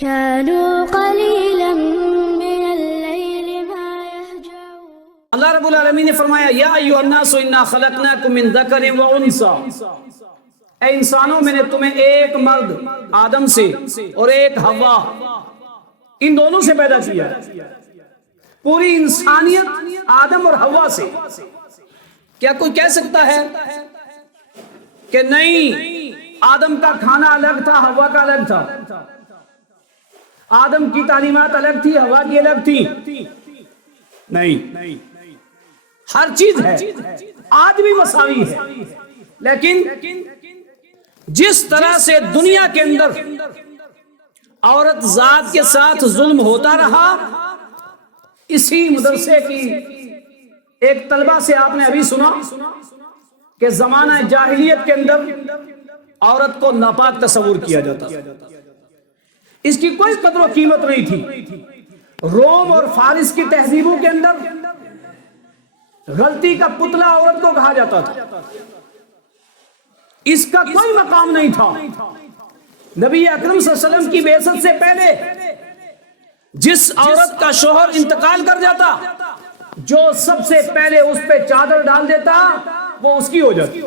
كانوا قليلا من الليل ما يهجعون۔ اللہ رب العالمین نے فرمایا یا ایھا الناس انا خلقناکم من ذکر و انثی، اے انسانوں میں نے تمہیں ایک مرد آدم سے اور ایک حوا، ان دونوں سے پیدا کیا۔ پوری انسانیت آدم اور حوا سے۔ کیا کوئی کہہ سکتا ہے کہ نہیں آدم کا کھانا الگ تھا حوا کا الگ تھا، آدم کی تعلیمات الگ تھی حوا کی الگ تھی؟ نہیں، ہر چیز ہے، آدمی مساوی ہے، لیکن جس طرح سے دنیا کے اندر عورت ذات کے ساتھ ظلم ہوتا رہا، اسی مدرسے کی ایک طلبہ سے آپ نے ابھی سنا کہ زمانہ جاہلیت کے اندر عورت کو ناپاک تصور کیا جاتا، اس کی کوئی قدر و قیمت نہیں تھی۔ روم اور فارس کی تہذیبوں کے اندر غلطی کا پتلا عورت کو کہا جاتا تھا، اس کا کوئی مقام نہیں تھا۔ نبی اکرم صلی اللہ علیہ وسلم کی بعثت سے پہلے جس عورت کا شوہر انتقال کر جاتا، جو سب سے پہلے اس پہ چادر ڈال دیتا وہ اس کی ہو جاتی۔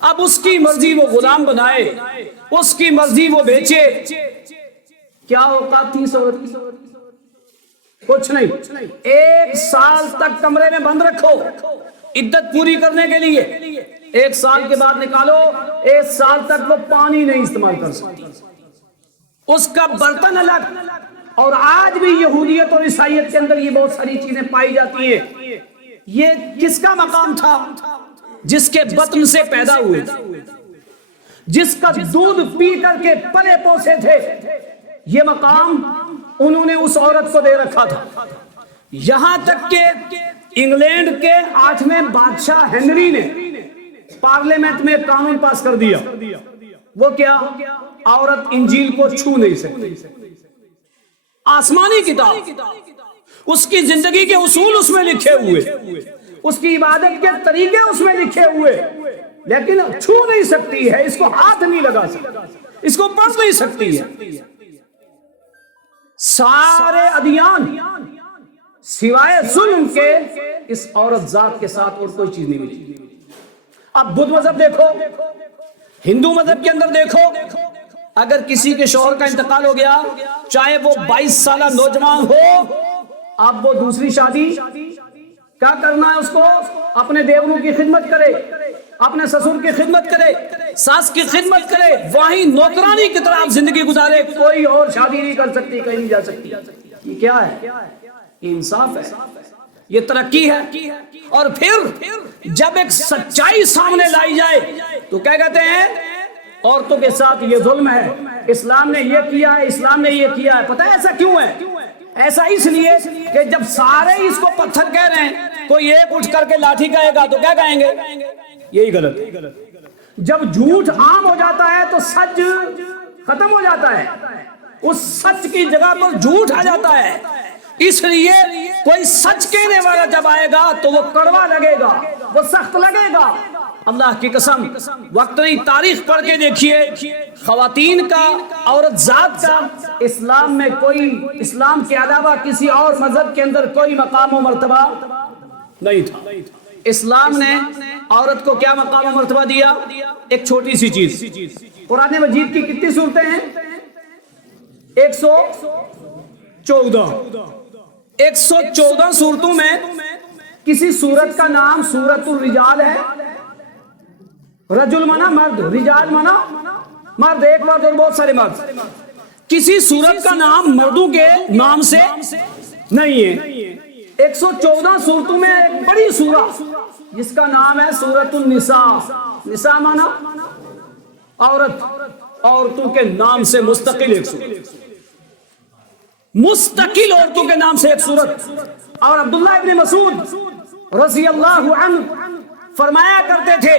اب اس کی مرضی وہ غلام بنائے، اس کی مرضی وہ بیچے، کیا اوقات تھی اس عورت کی؟ کچھ نہیں۔ 1 سال تک کمرے میں بند رکھو عدت پوری کرنے کے لیے، 1 سال کے بعد نکالو، 1 سال تک وہ پانی نہیں استعمال کر سکتی، اس کا برتن الگ۔ اور آج بھی یہودیت اور عیسائیت کے اندر یہ بہت ساری چیزیں پائی جاتی ہیں۔ یہ کس کا مقام تھا؟ جس کے بطن سے پیدا ہوئے تھے، جس کا دودھ پی کر کے پلے پوسے تھے، یہ مقام انہوں نے اس عورت کو دے رکھا تھا۔ یہاں تک کہ انگلینڈ کے 8ویں بادشاہ ہنری نے پارلیمنٹ میں قانون پاس کر دیا، وہ کیا؟ عورت انجیل کو چھو نہیں سکتی۔ آسمانی کتاب، اس کی زندگی کے اصول اس میں لکھے ہوئے، اس کی عبادت کے طریقے اس میں لکھے ہوئے، لیکن چھو نہیں سکتی ہے، اس کو ہاتھ نہیں لگا سکتی، اس کو پڑھ نہیں سکتی ہے۔ سارے ادیان سوائے ظلم کے اس عورت ذات کے ساتھ اور کوئی چیز نہیں ملی۔ اب بدھ مذہب دیکھو، ہندو مذہب کے اندر دیکھو، اگر کسی کے شوہر کا انتقال ہو گیا، چاہے وہ 22 سالہ نوجوان ہو، اب وہ دوسری شادی کیا کرنا ہے؟ اس کو اپنے دیوروں کی خدمت کرے، اپنے سسر کی خدمت کرے، ساس کی خدمت کرے، وہیں نوکرانی کی طرح زندگی گزارے، کوئی اور شادی نہیں کر سکتی، کہیں نہیں جا سکتی۔ یہ کیا ہے؟ یہ انصاف ہے، یہ ترقی ہے۔ اور پھر جب ایک سچائی سامنے لائی جائے تو کیا کہتے ہیں؟ عورتوں کے ساتھ یہ ظلم ہے، اسلام نے یہ کیا ہے، اسلام نے یہ کیا ہے۔ پتہ ہے ایسا کیوں ہے؟ ایسا اس لیے کہ جب سارے اس کو پتھر کہہ رہے ہیں، کوئی ایک اٹھ کر کے لاٹھی کہے گا تو کیا کہیں گے؟ یہی غلط۔ جب جھوٹ عام ہو جاتا ہے تو سچ ختم ہو جاتا ہے، اس سچ کی جگہ پر جھوٹ آ جاتا ہے۔ اس لیے کوئی سچ کہنے والا جب آئے گا تو وہ کڑوا لگے گا، وہ سخت لگے گا۔ اللہ کی قسم، وقت نہیں، تاریخ پڑھ کے دیکھیے، خواتین کا، عورت ذات کا اسلام میں کوئی، اسلام کے علاوہ کسی اور مذہب کے اندر کوئی مقام و مرتبہ نہیں تھا۔ اسلام نے عورت کو کیا مقام و مرتبہ دیا؟ ایک چھوٹی سی چیز۔ قرآن مجید کی کتنی سورتیں ہیں؟ 114۔ 114 سورتوں میں کسی سورت کا نام سورت الرجال ہے؟ رجل منا مرد، رجال منا مرد، ایک مرد اور بہت سارے مرد۔ کسی سورت کا نام مردوں کے نام سے نہیں ہے۔ 114 سورتوں میں ایک بڑی سورہ جس کا نام ہے سورت النساء۔ نساء مانا عورت، عورتوں کے نام سے مستقل ایک سورت، مستقل عورتوں کے نام سے ایک سورت۔ اور عبداللہ ابن مسعود رضی اللہ عنہ فرمایا کرتے تھے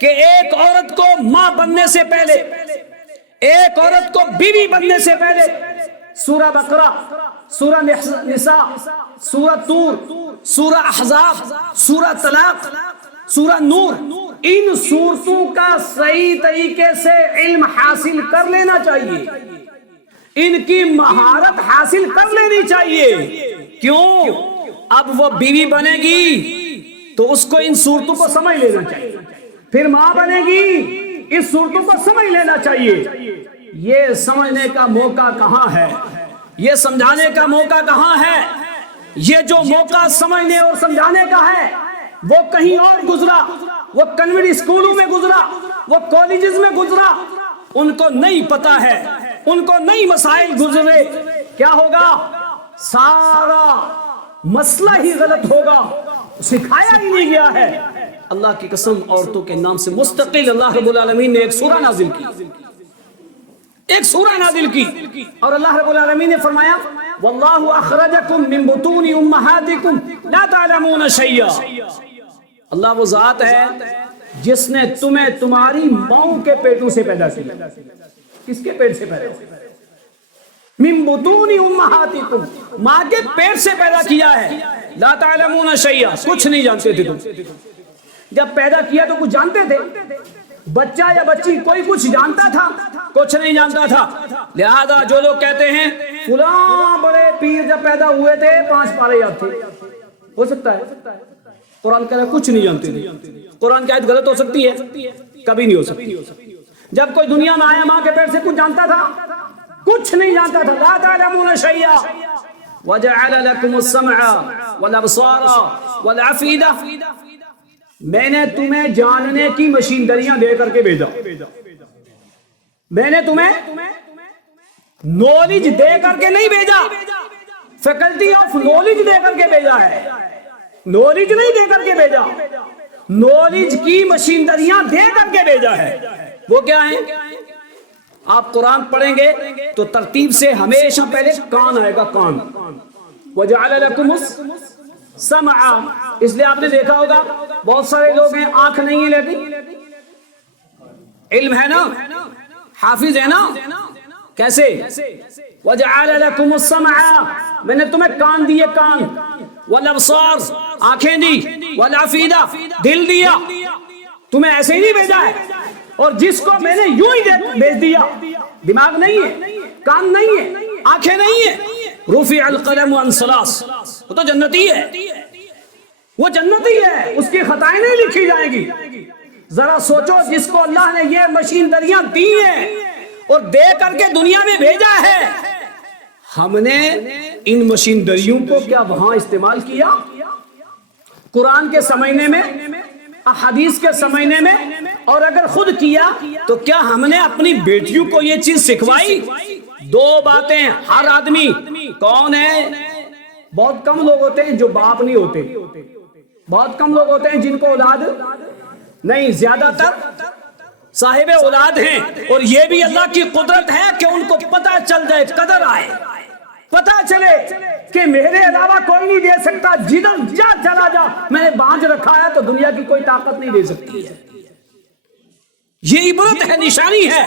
کہ ایک عورت کو ماں بننے سے پہلے، ایک عورت کو بیوی بننے سے پہلے سورہ بقرہ، سورہ نساء، سورہ طور، سورہ احزاب، سورہ طلاق، سورہ نور، ان سورتوں کا صحیح طریقے سے علم حاصل کر لینا چاہیے۔ ان کی مہارت حاصل کر لینی چاہیے. کیوں؟ اب وہ بیوی بنے گی تو اس کو ان صورتوں کو سمجھ لینا چاہیے. پھر ماں بنے گی، اس صورتوں کو سمجھ لینا چاہیے. یہ سمجھنے کا موقع کہاں ہے؟ یہ سمجھانے کا موقع کہاں ہے؟ یہ جو موقع سمجھنے اور سمجھانے کا ہے وہ کہیں اور گزرا، وہ کنوینٹ اسکولوں میں گزرا، وہ کالجز میں گزرا. ان کو نہیں پتا ہے، ان کو نہیں مسائل گزرے. کیا ہوگا؟ سارا مسئلہ ہی غلط ہوگا، سکھایا ہی نہیں گیا ہے. اللہ کی قسم، عورتوں کے نام سے مستقل اللہ رب العالمین نے ایک سورہ نازل کی، ایک سورہ نازل کی. اور اللہ رب العالمین نے فرمایا واللہ اخرجکم من بطون امہاتکم لا تعلمون شیئا. اللہ وہ ذات ہے جس نے تمہیں تمہاری ماؤں کے پیٹوں سے پیدا کیا. کس کے پیٹ سے پیدا کیا؟ من بطون امہاتکم، ماں کے پیٹ سے پیدا کیا ہے. لا تعلمون شیئا، کچھ نہیں جانتے تھے تم. جب پیدا کیا تو کچھ جانتے تھے؟ بچہ یا بچی کوئی کچھ جانتا تھا؟ کچھ نہیں جانتا تھا. لہذا جو لوگ کہتے ہیں فلاں بڑے پیر جب پیدا ہوئے تھے 5 پارے یاد تھے، ہو سکتا ہے؟ قرآن کہہ رہا ہے کچھ نہیں جانتے تھے. قرآن کی آیت غلط ہو سکتی ہے؟ کبھی نہیں ہو سکتی. جب کوئی دنیا میں آیا ماں کے پیٹ سے کچھ جانتا تھا؟ کچھ نہیں جانتا تھا. لا تعلمون شیئا وجعل لكم السمع والابصار والافئدہ. میں نے تمہیں جاننے کی مشینریاں دے کر کے بھیجا. میں نے تمہیں نالج دے کر کے نہیں بھیجا، فیکلٹی آف نالج دے کر کے بھیجا ہے. نالج نہیں دے کر کے بھیجا، نالج کی مشینریاں دے کر کے بھیجا ہے. وہ کیا ہیں؟ آپ قرآن پڑھیں گے تو ترتیب سے ہمیشہ پہلے کان آئے گا. کان. وجعل لكم السمع، اس لیے آپ نے دیکھا ہوگا بہت سارے لوگ ہیں آنکھ نہیں ہے لیکن علم ہے نا، حافظ ہے نا. کیسے؟ وجعل لكم السمع، میں نے تمہیں کان دیے، کان. والابصار، آنکھیں دی. والافئدہ، دل دیا. تمہیں ایسے ہی نہیں بھیجا ہے. اور جس کو میں نے یوں ہی بھیج دیا، دماغ نہیں ہے، کان نہیں ہے، آنکھیں نہیں ہے. رفع القلم عن ثلاث، وہ تو جنتی ہے، وہ جنتی ہے، اس کی خطائیں نہیں لکھی جائیں گی. ذرا سوچو، جس کو اللہ نے یہ مشینریاں دی ہیں اور دے کر کے دنیا میں بھیجا ہے، ہم نے ان مشینریوں کو کیا وہاں استعمال کیا؟ قرآن کے سمجھنے میں، احادیث کے سمجھنے میں؟ اور اگر خود کیا تو کیا ہم نے اپنی بیٹیوں کو یہ چیز سکھوائی؟ 2 باتیں ہر آدمی. کون ہے؟ بہت کم لوگ ہوتے ہیں جو باپ نہیں ہوتے، بہت کم لوگ ہوتے ہیں جن کو اولاد نہیں، زیادہ تر صاحب اولاد ہیں. اور یہ بھی اللہ کی قدرت ہے کہ ان کو پتہ چل جائے، قدر آئے، پتہ چلے کہ میرے علاوہ کوئی نہیں دے سکتا، جدھر جا چلا جا، میں نے بانجھ رکھا ہے تو دنیا کی کوئی طاقت نہیں دے سکتی ہے. یہ عبرت ہے، نشانی ہے.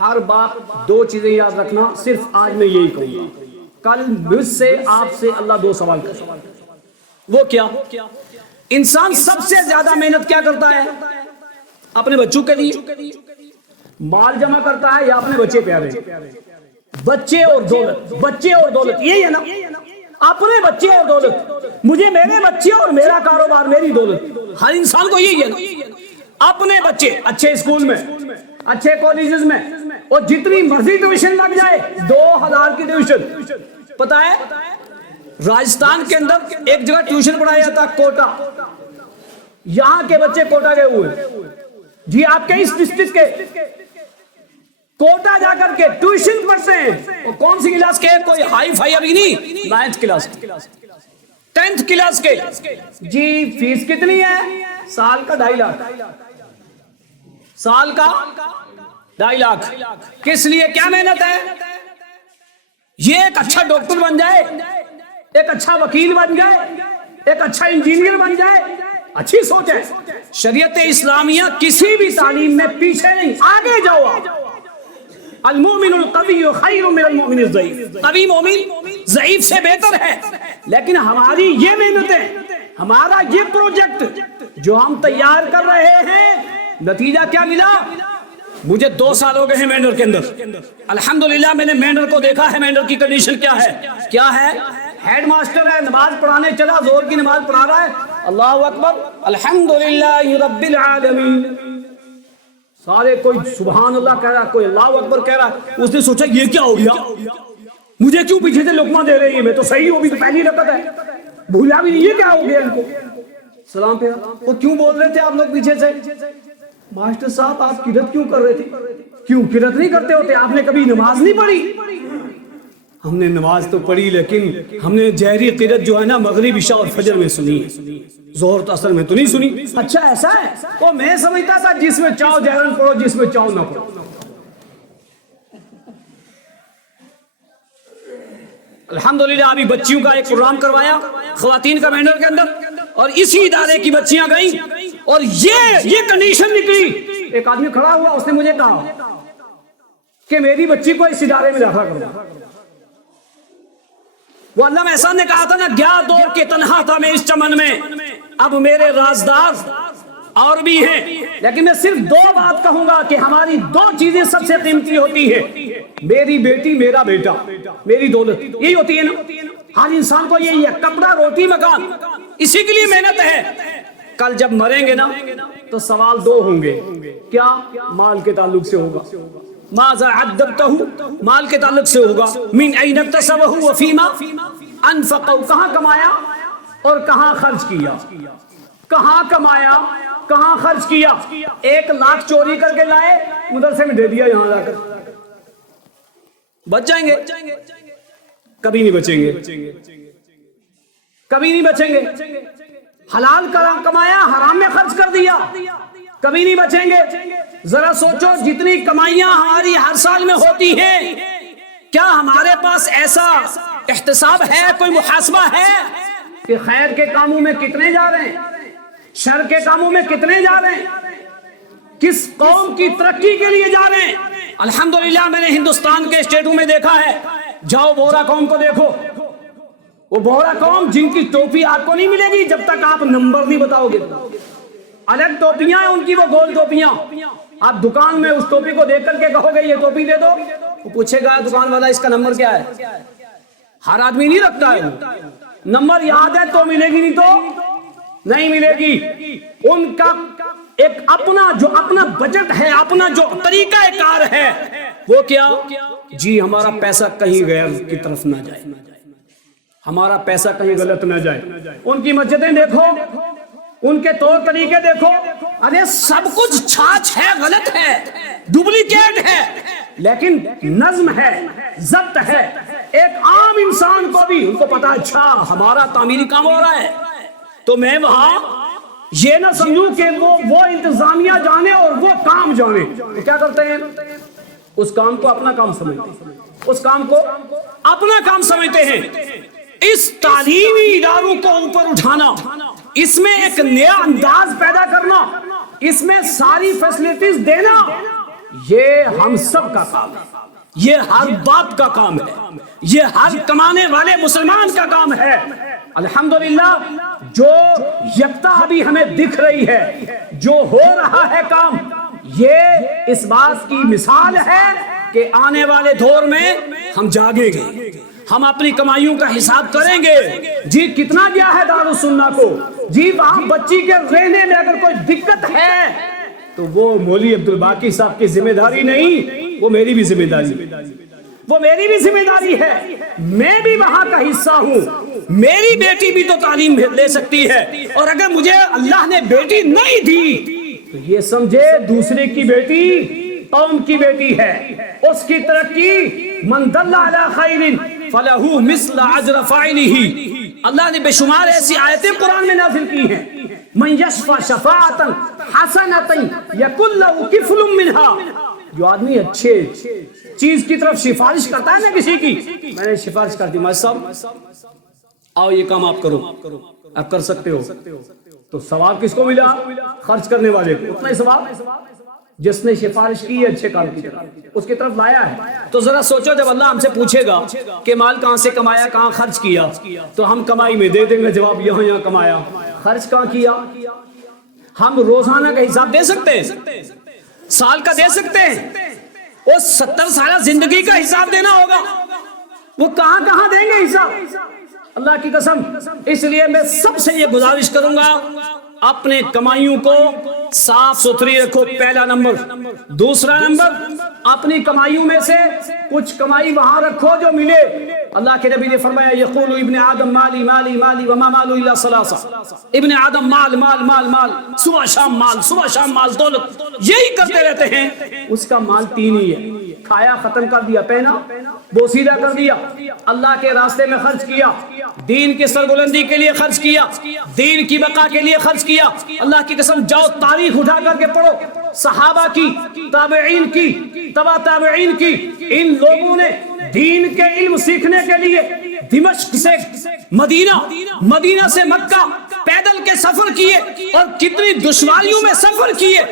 ہر باپ 2 چیزیں یاد رکھنا، صرف آج میں یہی کہوں گا. کل مجھ سے آپ سے اللہ 2 سوال کرے. وہ کیا؟ انسان سب سے زیادہ محنت کیا کرتا ہے؟ اپنے بچوں کے لیے مال جمع کرتا ہے یا اپنے بچے پیارے؟ بچے اور دولت، بچے اور دولت، یہی ہے نا. اپنے بچے اور دولت، مجھے میرے بچے اور میرا کاروبار، میری دولت. ہر انسان کو یہی ہے نا. اپنے بچے اچھے اسکول میں، اچھے کالجز میں، اور جتنی مرضی ٹیوشن لگ جائے، 2000 کی ٹیوشن. پتا ہے راجستھان کے اندر ایک جگہ ٹیوشن پڑھایا جاتا، کوٹا. یہاں کے بچے کوٹا گئے ہوئے جی، آپ کے اس ڈسٹرکٹ کے کوٹا جا کر کے ٹیوشن پڑھتے ہیں. اور کون سی کلاس کے؟ کوئی ہائی فائی ابھی نہیں، 9th کلاس، 10th کلاس کے. جی فیس کتنی ہے؟ سال کا 2.5 لاکھ. سال کا 2.5 لاکھ. کس لیے؟ کیا محنت ہے؟ یہ ایک اچھا ڈاکٹر بن جائے، ایک اچھا وکیل بن جائے، ایک اچھا انجینئر بن جائے. اچھی سوچ ہے. شریعت اسلامیہ کسی بھی تعلیم میں پیچھے نہیں، آگے جاؤ. المؤمن القوی خیر من المؤمن الضعیف. قوی مومن ضعیف سے بہتر ہے. لیکن ہماری یہ محنتیں، ہمارا یہ پروجیکٹ جو ہم تیار کر رہے ہیں، نتیجہ کیا ملا؟ مجھے 2 سال ہو گئے ہیں مینڈر کے اندر، الحمدللہ میں نے مینڈر کو دیکھا ہے، مینڈر کی کنڈیشن کیا ہے، ہیڈ ماسٹر ہے، نماز پڑھانے چلا، زور کی نماز پڑھا رہا ہے، اللہ اکبر الحمدللہ رب العالمین، سارے کوئی سبحان اللہ کہہ رہا ہے، کوئی اللہ اکبر کہہ رہا ہے، اس نے سوچا یہ کیا ہو گیا، مجھے کیوں پیچھے سے لقمہ دے رہی ہے، میں تو صحیح ہوں، بھی تو پہلی رکعت ہے، بھولا بھی نہیں، یہ کیا ہو گیا ان کو، سلام پہ وہ کیوں بول رہے تھے آپ لوگ پیچھے سے، ماسٹر صاحب آپ قرت کیوں کر رہے تھے، کیوں قرت نہیں کرتے ہوتے، آپ نے کبھی نماز نہیں پڑھی، ہم نے نماز تو پڑھی لیکن ہم نے جہری قرت جو ہے نا مغرب عشاء اور فجر میں سنی ہے، ظہر تو اصل میں تو نہیں سنی، اچھا ایسا ہے، وہ میں سمجھتا تھا جس میں چاہو جہرن پڑھو، جس میں چاہو نہ پڑھو، الحمدللہ ابھی بچیوں کا ایک پروگرام کروایا خواتین کا مینڈر کے اندر، اور اسی ادارے کی بچیاں گئیں اور یہ کنڈیشن نکلی، ایک آدمی کھڑا ہوا، اس نے مجھے کہا کہ میری بچی کو اس ادارے میں داخلہ کرو، وہ علامہ احسان نے کہا تھا نا، گیا دور کے تنہا تھا میں اس چمن میں، اب میرے رازدار اور بھی ہیں، لیکن میں صرف 2 بات کہوں گا کہ ہماری 2 چیزیں سب سے قیمتی ہوتی ہے، میری بیٹی میرا بیٹا، میری دولت، یہی ہوتی ہے نا، ہر انسان کو یہی ہے، کپڑا روٹی مکان، اسی کے لیے محنت ہے، کل جب مریں گے نا تو سوال 2 ہوں گے، کیا، مال کے تعلق سے ہوگا، ماذا عدبتہ، مال کے تعلق سے ہوگا، من این اکتسبہ وفیما انفقہ، کہاں کمایا اور کہاں خرچ کیا، کہاں کمایا کہاں خرچ کیا، 1 لاکھ چوری کر کے لائے مدرسے میں دے دیا، یہاں لا کر بچ جائیں گے، کبھی نہیں بچیں گے، کبھی نہیں بچیں گے، حلال کمایا حرام میں خرچ کر دیا، کبھی نہیں بچیں گے، ذرا سوچو جتنی کمائیاں ہماری ہر سال میں ہوتی ہیں، کیا ہمارے پاس ایسا احتساب ہے، کوئی محاسبہ ہے کہ خیر کے کاموں میں کتنے جا رہے ہیں، شر کے کاموں میں کتنے جا رہے ہیں، کس قوم کی ترقی کے لیے جا رہے ہیں؟ الحمدللہ میں نے ہندوستان کے اسٹیٹوں میں دیکھا ہے، جاؤ بورا قوم کو دیکھو، وہ بورا قوم جن کی ٹوپی آپ کو نہیں ملے گی جب تک آپ نمبر نہیں بتاؤ گے، الگ ٹوپیاں ہیں ان کی، وہ گول ٹوپیاں، آپ دکان میں اس ٹوپی کو دیکھ کر کے کہو گے یہ ٹوپی دے دو، وہ پوچھے گا دکان والا اس کا نمبر کیا ہے، ہر آدمی نہیں رکھتا ہے، نمبر یاد ہے تو ملے گی، نہیں تو نہیں ملے گی، ان کا ایک اپنا بجٹ ہے، اپنا جو طریقہ کار ہے، وہ کیا، جی ہمارا پیسہ کہیں غیر کی طرف نہ جائے، ہمارا پیسہ کہیں غلط نہ جائے، ان کی مسجدیں دیکھو، ان کے طور طریقے دیکھو، ارے سب کچھ چھاچ ہے، غلط ہے، ڈپلیکیٹ ہے، لیکن نظم ہے، ضبط ہے، ایک عام انسان کو بھی ان کو پتا، اچھا ہمارا تعمیری کام ہو رہا ہے تو میں وہاں یہ نہ سمجھوں کہ وہ انتظامیہ جانے اور وہ کام جانے، تو کیا کرتے ہیں، اس کام کو اپنا کام سمجھتے ہیں، اس کام کو اپنا کام سمجھتے ہیں، اس تعلیمی اداروں کو اوپر اٹھانا، اس میں ایک نیا انداز پیدا کرنا، اس میں ساری فیسلٹیز دینا، یہ ہم سب کا کام ہے، یہ ہر باپ کا کام ہے، یہ ہر کمانے والے مسلمان کا کام ہے، الحمدللہ جو یکتا ابھی ہمیں دکھ رہی ہے، جو ہو رہا ہے کام، یہ اس بات کی مثال ہے کہ آنے والے دور میں ہم جاگیں گے، ہم اپنی کمائیوں کا حساب کریں گے، جی کتنا گیا ہے دارالسنہ کو، جی وہاں بچی کے رہنے میں اگر کوئی دقت ہے تو وہ مولوی عبدالباقی صاحب کی ذمہ داری نہیں، وہ میری بھی ذمہ داری ہے، وہ میری بھی ذمہ داری ہے، میں بھی وہاں کا حصہ ہوں، میری بیٹی بھی تو تعلیم لے سکتی ہے، اور اگر مجھے اللہ نے بیٹی نہیں دی تو یہ سمجھے دوسرے کی بیٹی قوم کی بیٹی ہے، اس کی ترقی، من دل علی خیر فلہ مثل اجر فاعلہ، اللہ نے بے شمار ایسی آیتیں قرآن میں نازل کی ہیں، من یشفع شفاعۃ حسنۃ یکن لہ کفل منہا، جو آدمی اچھے چیز کی طرف سفارش کرتا ہے نا کسی کی، میں نے سفارش کر دی، ماسٹر صاحب آؤ یہ کام آپ کرو، آپ کر سکتے ہو، تو ثواب کس کو ملا، خرچ کرنے والے کو، اتنا ہی ثواب جس نے سفارش کی ہے اچھے کام کی طرف، اس کی طرف لایا ہے۔ تو ذرا سوچو جب اللہ ہم سے پوچھے گا کہ مال کہاں سے کمایا، کہاں خرچ کیا، تو ہم کمائی میں دے دیں گے جواب، یہاں کمایا، خرچ کہاں کیا، ہم روزانہ کا حساب دے سکتے ہیں، سال کا دے سکتے ہیں؟ وہ 70 سالہ زندگی کا حساب دینا ہوگا، وہ کہاں کہاں دیں گے حساب؟ اللہ کی قسم. اس لیے میں سب سے یہ گزارش کروں گا، اپنے کمائیوں کو صاف ستھری رکھو، پہلا نمبر. دوسرا نمبر، اپنی کمائیوں میں سے کچھ کمائی وہاں رکھو جو ملے. اللہ کے نبی نے فرمایا یقول ابن آدم مالی مالی مالی وما مال الا ثلاثہ. ابن آدم مال مال مال مال، صبح شام مال، صبح شام مال، دولت، یہی کرتے رہتے ہیں. اس کا مال 3 ہی ہے، کھایا ختم کر دیا، پہنا بوسیدہ کر دیا، اللہ کے راستے میں خرچ کیا، دین کی سربلندی کے لیے خرچ کیا، دین کی بقا کے لیے خرچ کیا. اللہ کی قسم جاؤ تاریخ اٹھا کر کے پڑھو، صحابہ کی، تابعین کی، تبع تابعین کی. ان لوگوں نے دین کے علم سیکھنے کے لیے دمشق سے مدینہ، مدینہ سے مکہ پیدل کے سفر کیے اور کتنی دشواریوں میں سفر کیے.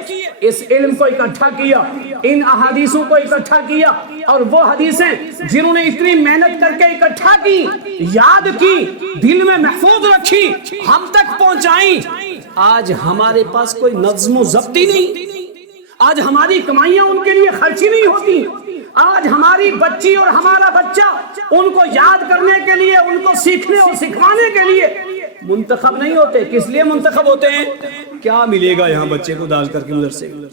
اس علم کو اکٹھا کیا، ان احادیثوں کو اکٹھا کیا، اور وہ حدیثیں جنہوں نے اتنی محنت کر کے اکٹھا کی، یاد کی، دل میں محفوظ رکھی، ہم تک پہنچائیں. آج ہمارے پاس کوئی نظم و ضبط ہی نہیں، آج ہماری کمائیاں ان کے لیے خرچی نہیں ہوتی. آج ہماری بچی اور ہمارا بچہ ان کو یاد کرنے کے لیے، ان کو سیکھنے اور سکھوانے کے لیے منتخب نہیں ہوتے. کس لیے منتخب ہوتے ہیں؟ کیا ملے گا یہاں بچے کو ڈال کر کے مدرسے میں؟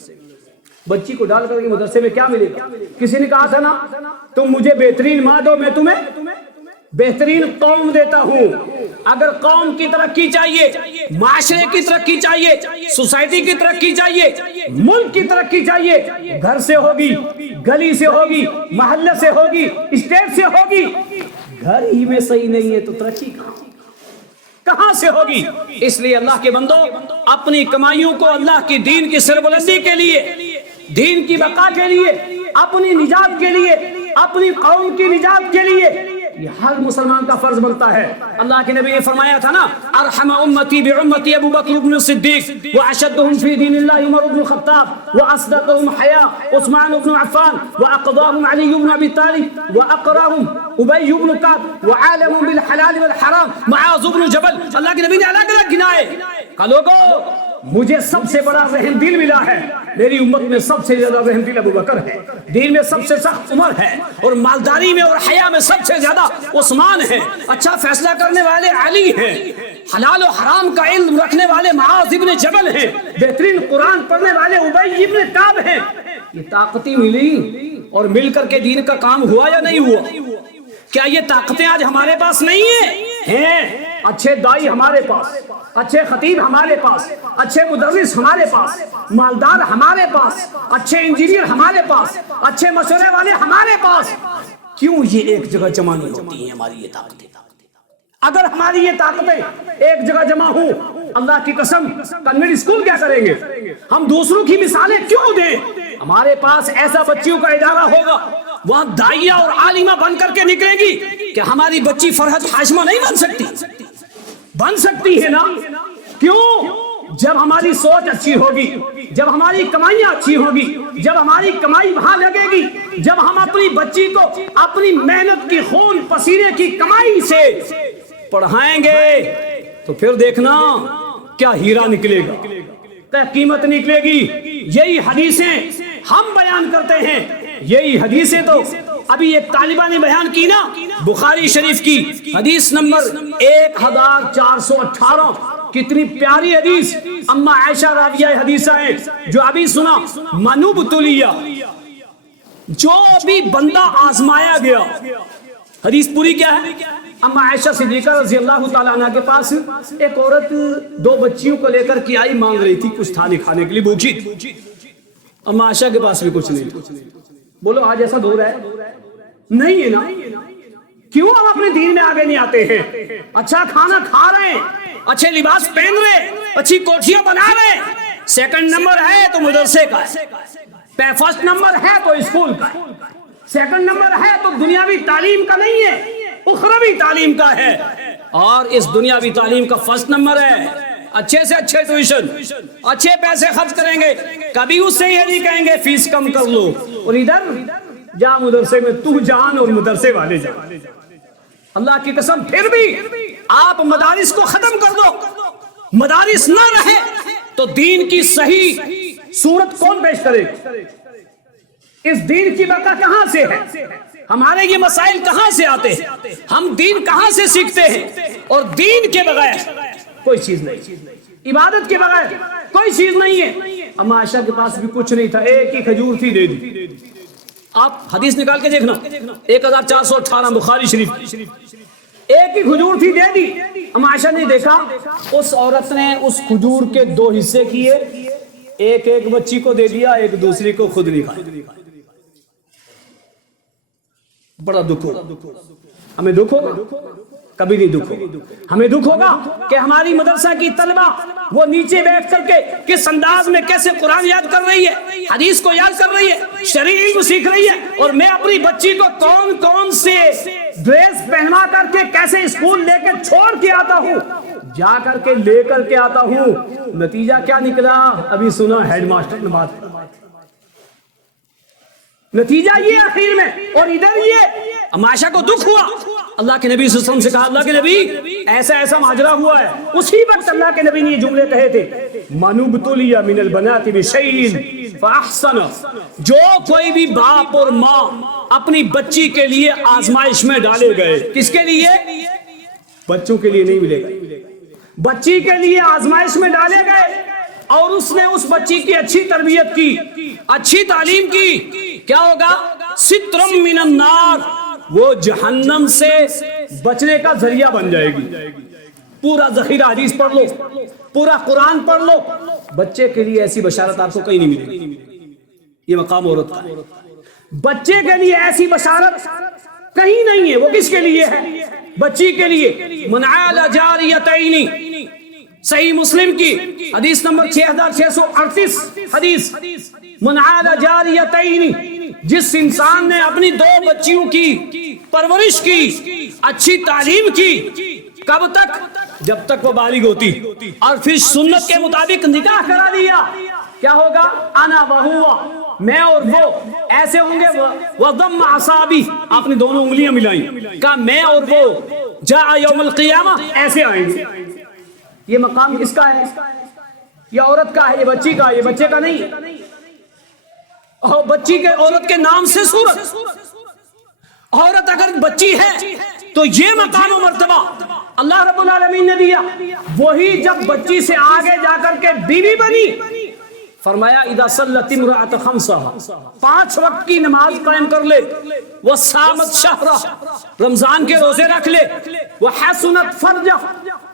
بچی کو ڈال کر کے مدرسے میں کیا ملے گا؟ کسی نے کہا تھا نا، تم مجھے بہترین ماں دو، میں تمہیں بہترین قوم دیتا ہوں. اگر قوم کی ترقی چاہیے، معاشرے کی ترقی چاہیے، سوسائٹی کی ترقی چاہیے، ملک کی ترقی چاہیے، گھر سے ہوگی، گلی سے ہوگی، محلے سے ہوگی، اسٹیٹ سے ہوگی. گھر ہی میں صحیح نہیں ہے تو ترقی کہاں سے ہوگی؟ اس لیے اللہ کے بندو، اپنی کمائیوں کو اللہ کی دین کی سربلندی کے لیے، دین کی بقا کے لیے، اپنی نجات کے لیے، اپنی قوم کی نجات کے لیے، یہ ہر مسلمان کا فرض بنتا ہے. اللہ کے نبی نے فرمایا تھا نا، ارحم امتی بعمتی ابو بکر بن الصدیق، واشدهم فی دین اللہ عمر بن الخطاب، واصدقهم حیاء عثمان بن عفان، واقضاهم علی بن ابی طالب، واقراهم ابی بن کعب، وعالم بالحلال والحرام معاذ بن جبل. اللہ کے نبی نے الگ الگ گنائے. لوگوں، مجھے سب سے بڑا رحم دل ملا ہے، میری امت میں سب سے زیادہ رحم دل ابو بکر ہے، دین میں سب سے سخت عمر ہے، اور مالداری میں اور حیا میں سب سے زیادہ عثمان ہے، اچھا فیصلہ کرنے والے علی ہیں، حلال و حرام کا علم رکھنے والے معاذ ابن جبل ہیں، بہترین قرآن پڑھنے والے ابی ابن کعب ہیں. یہ طاقتیں ملی اور مل کر کے دین کا کام ہوا یا نہیں ہوا؟ کیا یہ طاقتیں آج ہمارے پاس نہیں ہیں؟ اچھے دائی ہمارے پاس، اچھے خطیب ہمارے پاس، اچھے مدرس ہمارے پاس، مالدار ہمارے پاس، اچھے انجینئر ہمارے پاس، اچھے مشورے والے ہمارے پاس. کیوں یہ ایک جگہ جمع نہیں ہوتی ہیں ہماری یہ طاقتیں؟ اگر ہماری یہ طاقتیں ایک جگہ جمع ہوں، اللہ کی قسم کنوینٹ اسکول کیا کریں گے؟ ہم دوسروں کی مثالیں کیوں دیں؟ ہمارے پاس ایسا بچیوں کا ادارہ ہوگا، وہاں داعیہ اور عالمہ بن کر کے نکلے گی. کہ ہماری بچی فرحت ہاشمہ نہیں بن سکتی؟ بن سکتی ہے نا. کیوں؟ جب ہماری سوچ اچھی ہوگی، جب ہماری کمائیاں اچھی ہوگی، جب ہماری کمائی وہاں لگے گی، جب ہم اپنی بچی کو اپنی محنت کی، خون پسینے کی کمائی سے پڑھائیں گے تو پھر دیکھنا کیا ہیرا نکلے گا، کیا قیمت نکلے گی. یہی حدیثیں ہم بیان کرتے ہیں، یہی حدیثیں تو ابھی ایک طالبہ نے بیان کی نا، بخاری شریف کی حدیث نمبر 1418. کتنی پیاری حدیث، اما عائشہ راویہ حدیثہ ہے جو ابھی سنا. منبتلیہ، جو بھی بندہ آزمایا گیا. حدیث پوری کیا ہے؟ اما عائشہ صدیقہ رضی اللہ تعالیٰ عنہ کے پاس ایک عورت 2 بچیوں کو لے کر کے آئی، مانگ رہی تھی، کچھ تھا نہیں کھانے کے لیے، بھوکی تھی. اما عائشہ کے پاس بھی کچھ نہیں. بولو آج ایسا دور ہے؟ نہیں ہے نا. کیوں ہم اپنے دین میں آگے نہیں آتے ہیں؟ اچھا کھانا کھا رہے ہیں، اچھے لباس پہن رہے ہیں، اچھی کوٹھیاں بنا رہے ہیں، 2nd نمبر ہے تو مدرسے کا ہے، 1st نمبر ہے تو اسکول کا ہے، 2nd نمبر ہے تو دنیاوی تعلیم کا نہیں ہے، اخروی تعلیم کا ہے. اور اس دنیاوی تعلیم کا 1st نمبر ہے. اچھے سے اچھے ٹیوشن، اچھے پیسے خرچ کریں گے، کبھی اس سے یہ نہیں کہیں گے فیس کم کر لو، اور ادھر جا مدرسے میں تو جان اور مدرسے والے جان. اللہ کی قسم پھر بھی آپ مدارس کو ختم کر دو. مدارس نہ رہے تو دین کی صحیح صورت کون پیش کرے؟ اس دین کی بقا کہاں سے ہے؟ ہمارے یہ مسائل کہاں سے آتے ہیں؟ ہم دین کہاں سے سیکھتے ہیں؟ اور دین کے بغیر کوئی چیز نہیں، عبادت کے بغیر کوئی چیز نہیں ہے۔ اما عائشہ کے پاس بھی کچھ نہیں تھا، ایک ہی کھجور تھی، دے دی۔ آپ حدیث نکال کے دیکھنا 1418 بخاری شریف، ایک ہی کھجور تھی، دے دی۔ اما عائشہ نے دیکھا اس عورت نے اس کھجور کے 2 حصے کیے، ایک بچی کو دے دیا، ایک دوسری کو خود نہیں کھایا۔ بڑا دکھ ہوگا، ہمیں دکھ ہوگا؟ کبھی نہیں دکھ ہوگا۔ ہمیں دکھ ہوگا کہ ہماری مدرسہ کی طلبہ وہ نیچے بیٹھ کر کے کس انداز میں کیسے قرآن یاد کر رہی ہے، حدیث کو یاد کر رہی ہے، شرعی علم سیکھ رہی ہے، اور میں اپنی بچی کو کون کون سے ڈریس پہنوا کر کے کیسے اسکول لے کے چھوڑ کے آتا ہوں، جا کر کے لے کر کے آتا ہوں۔ نتیجہ کیا نکلا؟ ابھی سنا ہیڈ ماسٹر نے بات، نتیجہ یہ آخر میں، اور ادھر یہ اما عائشہ کو دکھ ہوا۔ اللہ کے نبی صلی اللہ علیہ وسلم سے کہا، اللہ کے نبی ایسا ایسا ماجرا ہوا ہے۔ اسی وقت اللہ کے نبی نے یہ جملے کہے تھے، مَنْ ابْتُلِيَ مِنَ الْبَنَاتِ بِشَيْءٍ فَأَحْسَنَ، جو کوئی بھی باپ اور ماں اپنی بچی کے لیے آزمائش میں ڈالے گئے، کس کے لیے؟ بچوں کے لیے نہیں ملے گا، بچی کے لیے آزمائش میں ڈالے گئے، اور اس نے اس بچی کی اچھی تربیت کی، اچھی تعلیم کی، کیا ہوگا؟ سترم من النار، وہ جہنم سے بچنے کا ذریعہ بن جائے گی۔ پورا ذخیرہ حدیث پڑھ لو، پورا قرآن پڑھ لو، بچے کے لیے ایسی بشارت آپ کو کہیں نہیں ملے گی۔ یہ مقام عورت کا ہے، بچے کے لیے ایسی بشارت کہیں نہیں ہے۔ وہ کس کے لیے ہے؟ بچی کے لیے۔ من عال جاریتین، صحیح مسلم کی حدیث نمبر 6638 حدیث، من عال جاریتین، جس انسان نے اپنی 2 بچیوں کی پرورش کی، اچھی تعلیم کی، کب تک؟ جب تک وہ بالغ ہوتی، اور پھر سنت کے مطابق نکاح کرا دیا، کیا ہوگا؟ انا وہوا، میں اور وہ ایسے ہوں گے۔ وضم اعصابی، آپ نے دونوں انگلیاں ملائیں، کہا میں اور وہ جاء یوم القیامہ، ایسے آئیں گے۔ یہ مقام کس کا ہے؟ یہ عورت کا ہے، یہ بچی کا ہے، یہ بچے کا نہیں۔ اور بچی کے، عورت کے نام سے صورت، عورت اگر بچی ہے تو یہ مقام و مرتبہ اللہ رب العالمین نے دیا۔ وہی جب بچی سے آگے جا کر کے بیوی بنی، فرمایا اذا صلت امرأۃ خمسها، 5 وقت کی نماز قائم کر لے، وصامت شہرہ، رمضان کے روزے رکھ لے، وحسنت فرجہ،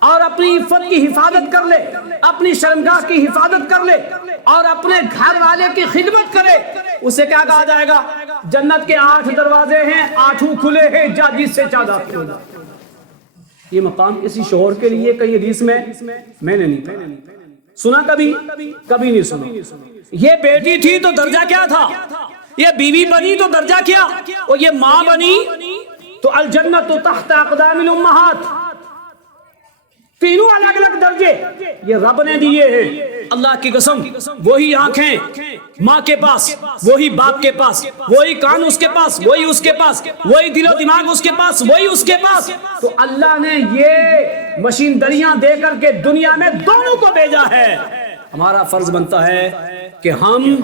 اور اپنی عفت کی حفاظت کر لے، اپنی شرمگاہ کی حفاظت کر لے، اور اپنے گھر والے کی خدمت کرے، اسے کیا کہا جائے گا؟ جنت کے 8 دروازے ہیں، 8 کھلے ہیں، جا جس سے چاہ داخل ہو جا۔ یہ مقام کسی شوہر کے لیے کئی حدیث میں نے نہیں پڑھا، سنا کبھی نہیں سنا۔ یہ بیٹی تھی تو درجہ کیا تھا؟ یہ بیوی بنی تو درجہ کیا؟ اور یہ ماں بنی تو الجنت تحت اقدام الامہات، تینوں الگ الگ درجے یہ رب نے دیے ہیں۔ اللہ کی قسم، وہی آنکھیں ماں کے پاس، وہی باپ کے پاس، وہی کان اس کے پاس، وہی اس کے پاس، وہی دل و دماغ اس کے پاس، وہی اس کے پاس۔ تو اللہ نے یہ مشینریاں دے کر کے دنیا میں دونوں کو بھیجا ہے۔ ہمارا فرض بنتا ہے کہ ہم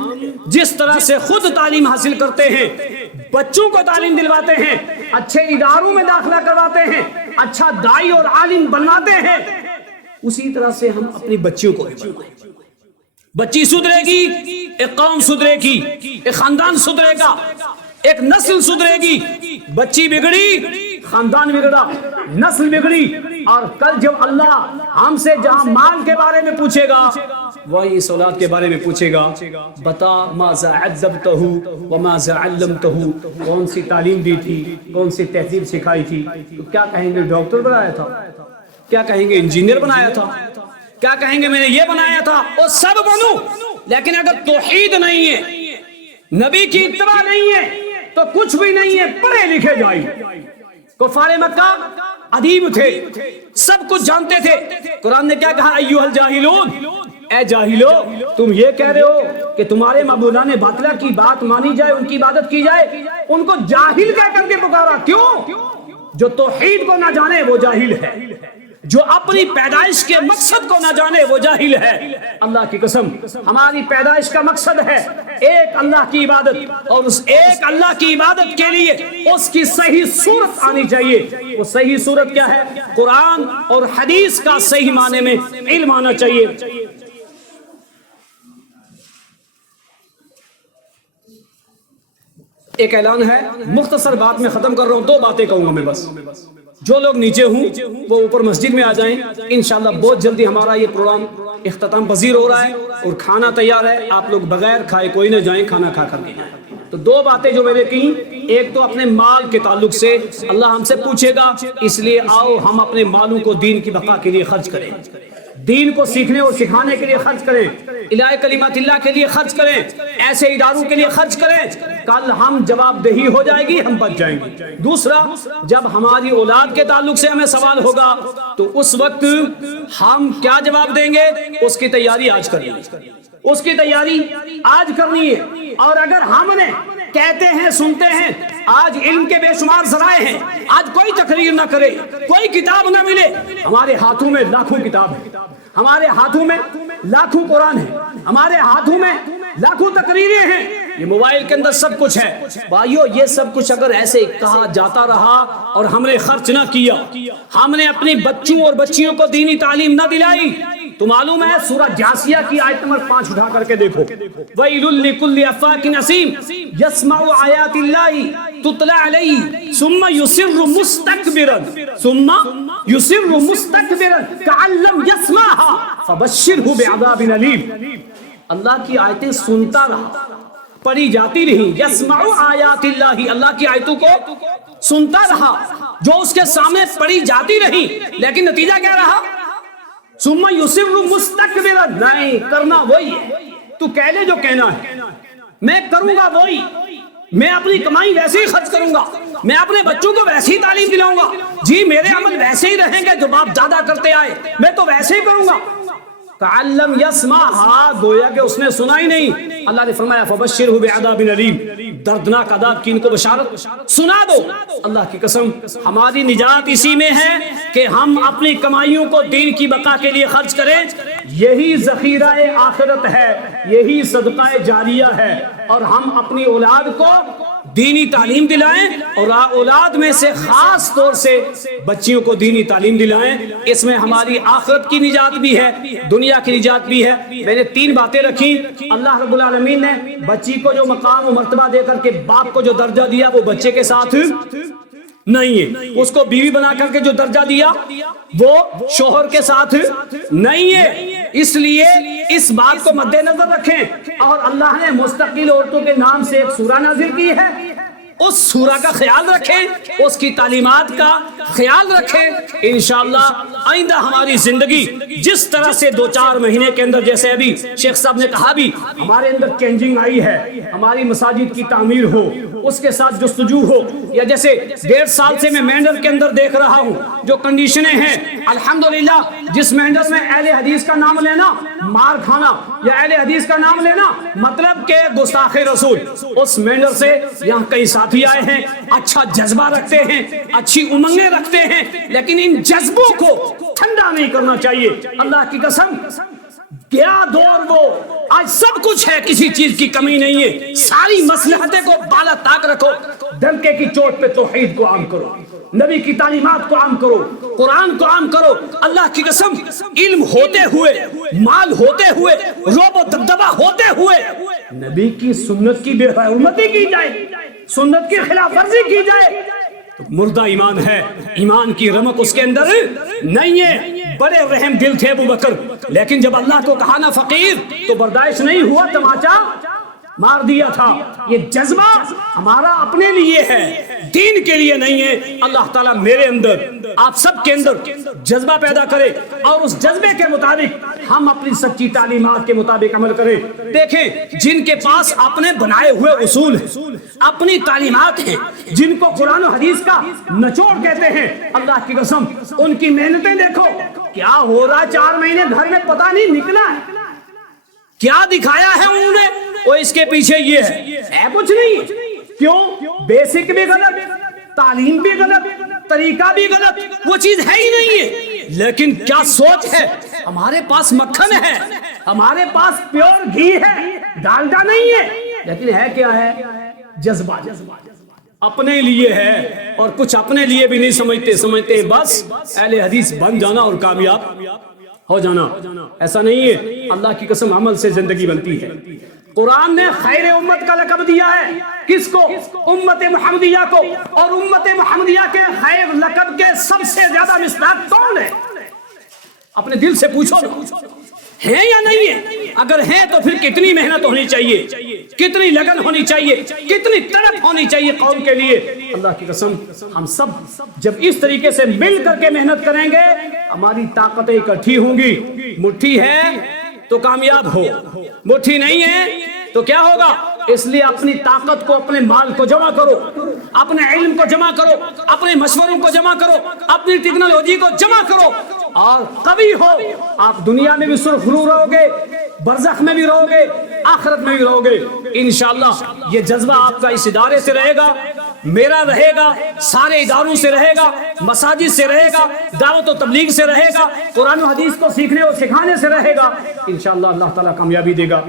جس طرح سے خود تعلیم حاصل کرتے ہیں، بچوں کو تعلیم دلواتے ہیں، اچھے اداروں میں داخلہ کرواتے ہیں، اچھا داعی اور عالم بنواتے ہیں، اسی طرح سے ہم اپنی بچیوں کو بھی بنوائیں۔ بچی سدھرے گی، ایک قوم سدھرے گی، ایک خاندان سدھرے گا، ایک نسل سدھرے گی۔ بچی بگڑی، خاندان بگڑا، نسل بگڑی، اور کل جب اللہ ہم سے جہاں مال کے بارے میں پوچھے گا، وہی اولاد کے بارے میں پوچھے گا، بتا ماذا عذبتہ وماذا علمتہ، کون سی تعلیم دی تھی، کون سی تہذیب سکھائی تھی؟ تو کیا کہیں گے؟ ڈاکٹر بنایا تھا، کیا کہیں گے؟ انجینئر بنایا تھا، کیا کہیں گے؟ میں نے یہ بنایا تھا۔ وہ سب بنو، لیکن اگر توحید نہیں ہے، نبی کی اتباع نہیں ہے، تو کچھ بھی نہیں ہے۔ پڑھے لکھے جائیں، کفار مکہ ادیب تھے، سب کچھ جانتے تھے۔ قرآن نے کیا کہا؟ ایھا الجاہلون، اے جاہلو، تم یہ کہہ رہے ہو کہ تمہارے معبودان باطلہ کی بات مانی جائے، ان کی عبادت کی جائے، ان کو جاہل کہہ کر کے پکارا۔ کیوں؟ جو توحید کو نہ جانے وہ جاہل ہے، جو اپنی پیدائش کے مقصد کو نہ جانے وہ جاہل ہے۔ اللہ کی قسم ہماری پیدائش کا مقصد ہے ایک اللہ کی عبادت، اور اس ایک اللہ کی عبادت کے لیے اس کی صحیح صورت آنی چاہیے۔ وہ صحیح صورت کیا ہے؟ قرآن اور حدیث کا صحیح معنی میں علم آنا چاہیے۔ ایک اعلان ہے، مختصر بات میں ختم کر رہا ہوں، 2 باتیں کہوں گا میں بس۔ جو لوگ نیچے ہوں وہ اوپر مسجد میں آ جائیں، انشاءاللہ بہت جلدی ہمارا یہ پروگرام اختتام پذیر ہو رہا ہے اور کھانا تیار ہے، آپ لوگ بغیر کھائے کوئی نہ جائیں، کھانا کھا کر کے جائیں۔ تو 2 باتیں جو میں نے کہیں، ایک تو اپنے مال کے تعلق سے اللہ ہم سے پوچھے گا، اس لیے آؤ ہم اپنے مالوں کو دین کی بقا کے لیے خرچ کریں، دین کو سیکھنے اور سکھانے کے لیے خرچ کریں، الہی کلمات اللہ کے لیے خرچ کریں، ایسے اداروں کے لیے خرچ کریں، کل ہم جواب دہی ہو جائے گی، ہم بچ جائیں گے۔ دوسرا، جب ہماری اولاد کے تعلق سے ہمیں سوال ہوگا تو اس وقت ہم کیا جواب دیں گے، اس کی تیاری آج کرنی ہے، اس کی تیاری آج کرنی ہے۔ اور اگر ہم نے کہتے ہیں سنتے ہیں، آج علم کے بے شمار ذرائع ہیں، آج کوئی تقریر نہ کرے، کوئی کتاب نہ ملے، ہمارے ہاتھوں میں لاکھوں کتاب ہے، ہمارے ہاتھوں میں لاکھوں قرآن ہے، ہمارے ہاتھوں میں لاکھوں تقریریں ہیں، یہ موبائل کے اندر سب کچھ ہے۔ بھائیو یہ سب کچھ اگر ایسے کہا جاتا رہا اور ہم نے خرچ نہ کیا، ہم نے اپنی بچوں اور بچیوں کو دینی تعلیم نہ دلائی، تو معلوم ہے سورہ جاسیہ کی آیت نمبر 5 اٹھا کر کے دیکھو، وَيْلٌ لِكُلِّ أَفَّاكٍ أَثِيمٍ يَسْمَعُ آيَاتِ اللَّهِ تُتْلَى عَلَيْهِ ثُمَّ يُصِرُّ مُسْتَكْبِرًا كَأَن لَّمْ يَسْمَعْهَا فَبَشِّرْهُ بِعَذَابٍ أَلِيمٍ۔ اللہ کی آیتیں سنتا رہا، پڑھی جاتی رہی، یسمع آیات اللہ، اللہ کی آیتوں کو سنتا رہا جو اس کے سامنے پڑھی جاتی رہی، لیکن نتیجہ کیا رہا؟ ثم یصر مستکبرا، نہیں کرنا وہی ہے، تو کہہ لے جو کہنا ہے، میں کروں گا وہی، میں اپنی کمائی ویسے ہی خرچ کروں گا، میں اپنے بچوں کو ویسے ہی تعلیم دلاؤں گا، جی میرے عمل ویسے ہی رہیں گے جو باپ دادا کرتے آئے، میں تو ویسے ہی کروں گا۔ کَعَلَّمْ يَسْمَعْهَا، گویا کہ اس نے سنا ہی نہیں۔ اللہ نے فرمایا فَبَشِّرْهُ بِعَذَابٍ أَلِيمٍ، دردناک عذاب کی ان کو بشارت سنا دو۔ اللہ کی قسم ہماری نجات اسی میں ہے کہ ہم اپنی کمائیوں کو دین کی بقا کے لیے خرچ کریں، یہی ذخیرہ آخرت ہے، یہی صدقہ جاریہ ہے، اور ہم اپنی اولاد کو دینی تعلیم دلائیں، اور اولاد میں سے خاص طور سے بچیوں کو دینی تعلیم دلائیں، اس میں ہماری آخرت کی نجات بھی ہے، دنیا کی نجات بھی ہے۔ میں نے 3 باتیں رکھی، اللہ رب العالمین نے بچی کو جو مقام و مرتبہ دے کر کے باپ کو جو درجہ دیا وہ بچے کے ساتھ نہیں ہے، اس کو بیوی بنا کر کے جو درجہ دیا وہ شوہر کے ساتھ نہیں ہے، اس لیے اس بات کو مد نظر رکھیں۔ اور اللہ نے مستقل عورتوں کے نام سے ایک سورہ نازل کی ہے، اس سورہ کا خیال رکھیں، اس کی تعلیمات کا خیال رکھیں، انشاءاللہ آئندہ ہماری زندگی جس طرح سے 2-4 مہینے کے اندر، جیسے ابھی شیخ صاحب نے کہا بھی ہمارے اندر چینجنگ آئی ہے، ہماری مساجد کی تعمیر ہو، اس کے ساتھ جستجو ہو، یا جیسے 1.5 سال سے میں مینڈر کے اندر دیکھ رہا ہوں جو کنڈیشنیں ہیں، الحمدللہ جس مینڈر میں اہل حدیث کا نام لینا مار کھانا، یا اہل حدیث کا نام لینا مطلب کہ گستاخ رسول، اس مینڈر سے یہاں کئی ساتھی آئے ہیں، اچھا جذبہ رکھتے ہیں، اچھی امنگیں رکھتے ہیں، لیکن ان جذبوں کو ٹھنڈا نہیں کرنا چاہیے۔ اللہ کی قسم کیا دور وہ، آج سب کچھ ہے، کسی چیز کی کمی نہیں ہے، ساری مصلحتیں کو بالا تاک رکھو، ڈنکے کی چوٹ پہ توحید کو عام کرو، نبی کی تعلیمات کو عام کرو، قرآن کو عام کرو۔ اللہ کی قسم علم ہوتے ہوئے، مال ہوتے ہوئے، روب و دبدبہ ہوتے ہوئے نبی کی سنت کی بے حرمتی کی جائے، سنت کی خلاف ورزی کی جائے تو مردہ ایمان ہے، ایمان کی رمق اس کے اندر نہیں ہے۔ بڑے رحم دل تھے ابو بکر، لیکن جب اللہ کو کہا نا فقیر تو برداشت نہیں ہوا، تماچا مار دیا تھا۔ یہ جذبہ ہمارا اپنے لیے ہے، دین کے لیے نہیں ہے۔ اللہ تعالیٰ میرے اندر، آپ سب کے اندر جذبہ پیدا کرے، اور اس جذبے کے مطابق ہم اپنی سچی تعلیمات کے مطابق عمل کریں۔ دیکھیں جن کے پاس اپنے بنائے ہوئے اصول ہیں، اپنی تعلیمات ہیں، جن کو قرآن و حدیث کا نچوڑ کہتے ہیں، اللہ کی قسم ان کی محنتیں دیکھو، کیا ہو رہا 4 مہینے گھر میں پتہ نہیں نکلا ہے، کیا دکھایا ہے انہوں نے، وہ اس کے پیچھے یہ ہے کچھ نہیں۔ کیوں؟ بیسک بھی غلط، تعلیم بھی غلط، طریقہ بھی غلط، وہ چیز ہے ہی نہیں ہے، لیکن کیا سوچ ہے؟ ہمارے پاس مکھن ہے، ہمارے پاس پیور گھی ہے، ڈالڈا نہیں ہے، لیکن ہے کیا ہے؟ جذبہ، اپنے لیے ہے، اور کچھ اپنے لیے بھی نہیں سمجھتے بس اہل حدیث بن جانا اور کامیاب ہو جانا۔ ایسا نہیں ہے، اللہ کی قسم عمل سے زندگی بنتی ہے۔ قرآن نے خیر امت کا لقب دیا ہے، کس کو؟ امت محمدیہ کو، اور امت محمدیہ کے خیر لقب کے سب سے زیادہ مصداق کون ہے؟ اپنے دل سے پوچھو ہے یا نہیں ہے؟ اگر ہے تو پھر کتنی محنت ہونی چاہیے، کتنی لگن ہونی چاہیے، کتنی تڑپ ہونی چاہیے قوم کے لیے۔ اللہ کی قسم ہم سب جب اس طریقے سے مل کر کے محنت کریں گے، ہماری طاقتیں اکٹھی ہوں گی۔ مٹھی ہے تو کامیاب ہو، مٹھی نہیں ہے تو کیا ہوگا؟ اس لیے اپنی طاقت کو، اپنے مال کو جمع کرو، اپنے علم کو جمع کرو، اپنے مشوروں کو جمع کرو، اپنی ٹیکنالوجی کو جمع کرو، اور قوی ہو۔ آپ دنیا میں بھی سرخرو رہو گے، برزخ میں بھی رہو گے، آخرت میں بھی رہو گے انشاءاللہ۔ یہ جذبہ آپ کا اس ادارے سے رہے گا، میرا رہے گا، سارے اداروں سے رہے گا، مساجد سے رہے گا، دعوت و تبلیغ سے رہے گا، قرآن و حدیث کو سیکھنے اور سکھانے سے رہے گا۔ انشاءاللہ اللہ تعالیٰ کامیابی دے گا۔